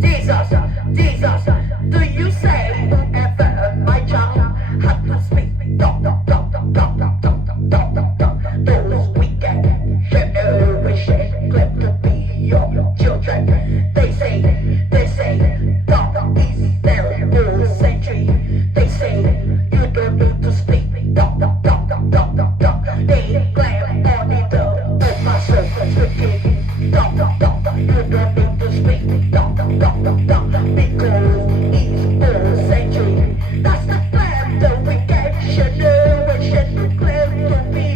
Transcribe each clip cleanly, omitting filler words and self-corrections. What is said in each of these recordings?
Jesus, Jesus, do you say whoever my child had to speak? Dum, dum, dum, dum, dum, dum, dum, dum, dum, dum, dum. Those wicked generation claim to be your children. They say, God is their whole century. They say, you don't need to speak. Dum, dum, dum, dum, dum, dum, dum. They claim only the old master speaking. Dum, dum, dum, dum. You don't need to speak. Dum, dum, dum, dum, dum, dum. Because it's whole century. That's the claim the wicked generation claim to be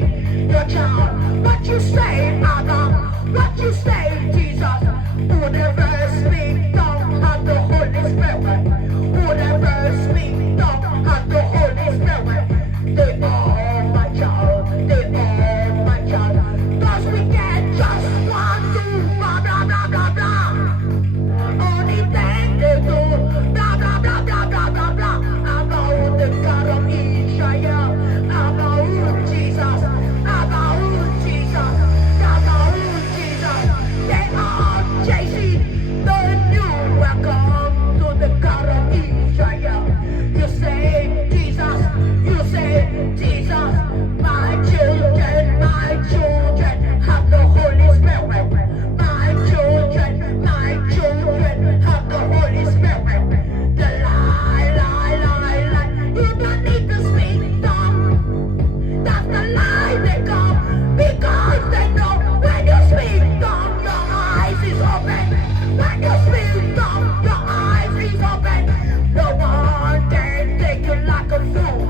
your child. What you say, Adam? What you say, Jesus? Whatever speak, don't have the Holy Spirit. Whatever speak, don't have the Holy Spirit. They are my child. They are my child. Cause we get just want to blah blah blah blah blah. Only thing they do blah blah blah blah blah blah blah. About the God of Israel. About Jesus. About Jesus. About Jesus. They are chasing the new welcome to the God of Israel. You say Jesus. You say Jesus. My children have the Holy Spirit. My children have the Holy Spirit. The lie. You don't need to speak tongue. That's the lie they come because they know when you speak tongue, your eyes is open. When you speak tongue, your eyes is open. No one can take you like a fool.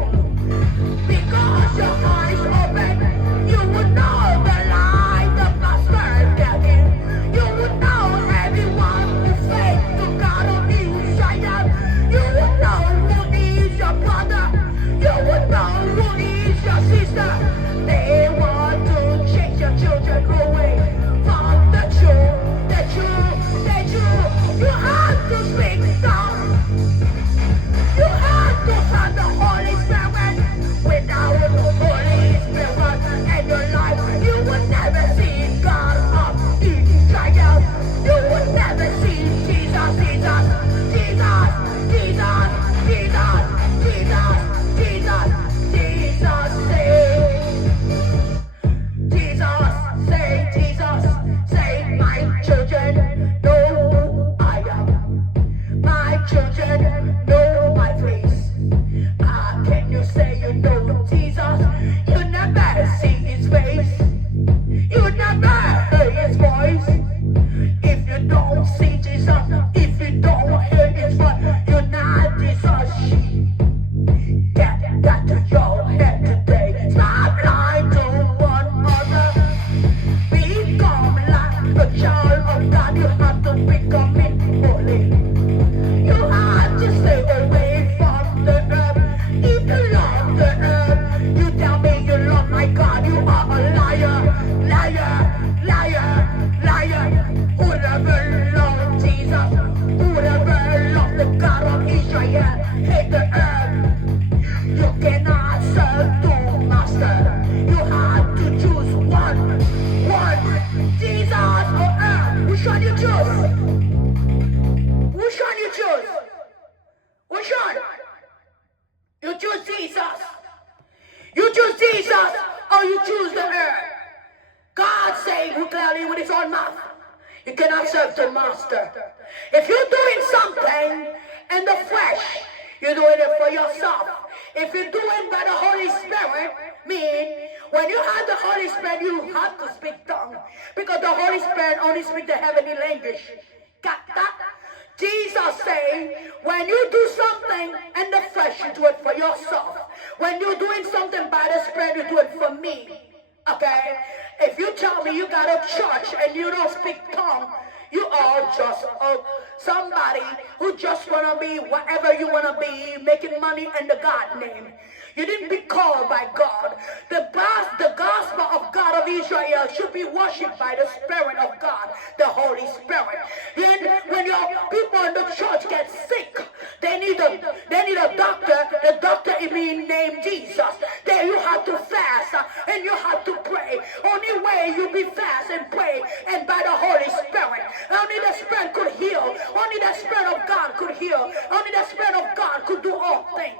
Because your eyes open, you would know the lie the pastor tell you. You would know everyone who faith to God of Israel. You would know who is your brother. You would know who is your sister. They want to chase your children away from the truth. You have to speak tongues. You have to have the Holy Spirit. Without the Holy Spirit in your life, you would never see God of Israel. You would never see Jesus, Jesus, Jesus, Jesus, Jesus, Jesus, Jesus, Jesus, say, my children know who I am. My children know my face. Can you say you know Jesus? You never see his face. You never hear his voice. If you don't see Jesus, if you don't hear his voice, you're not Jesus sheep. Get that to your head today. Stop lying to one another. Become like a child of God. You have to become it holy. You have to stay away from the earth. If you love the earth, you tell me you love my God. You are a liar, liar, liar, liar. Whoever loves Jesus, whoever loves the God of Israel, hate the earth. You cannot serve two masters. You have to choose one. Jesus or earth. Which one you choose? Which one you choose? Which one? You choose Jesus. You choose Jesus or you choose the earth. God saying clearly with his own mouth, you cannot serve the master. If you're doing something in the flesh, you're doing it for yourself. If you're doing by the Holy Spirit, mean when you have the Holy Spirit, you have to speak tongue. Because the Holy Spirit only speaks the heavenly language. Got that? Jesus saying, when you do something in the flesh, you do it for yourself. When you're doing something by the Spirit, you do it for me. Okay? If you tell me you got a church and you don't speak tongue, you are just somebody who just want to be whatever you want to be, making money in the God name. You didn't be called by God. The gospel of God of Israel should be worshipped by the Spirit of God, the Holy Spirit. When your people in the church get sick, they need a doctor. The doctor is being named Jesus. Then you have to fast and you have to pray. Only way you be fast and pray and by the Holy Spirit. Only the Spirit could heal. Only the Spirit here. Only the Spirit of God could do all things.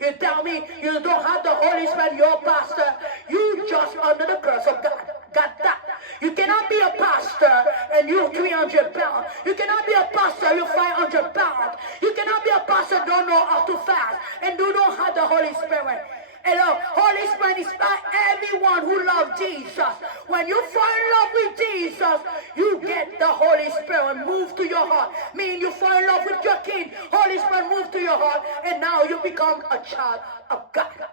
You tell me you don't have the Holy Spirit, your pastor, you just under the curse of God. Got that? You cannot be a pastor and you're 300 pounds. You cannot be a pastor, you're 500 pounds. You cannot be a pastor, don't know how to fast, and do not have the Holy Spirit. Hello, Holy Spirit inspire everyone who loves Jesus. When you fall in love with Jesus, you get the Holy Spirit move to your heart. Meaning you fall in love with your King, Holy Spirit move to your heart, and now you become a child of God.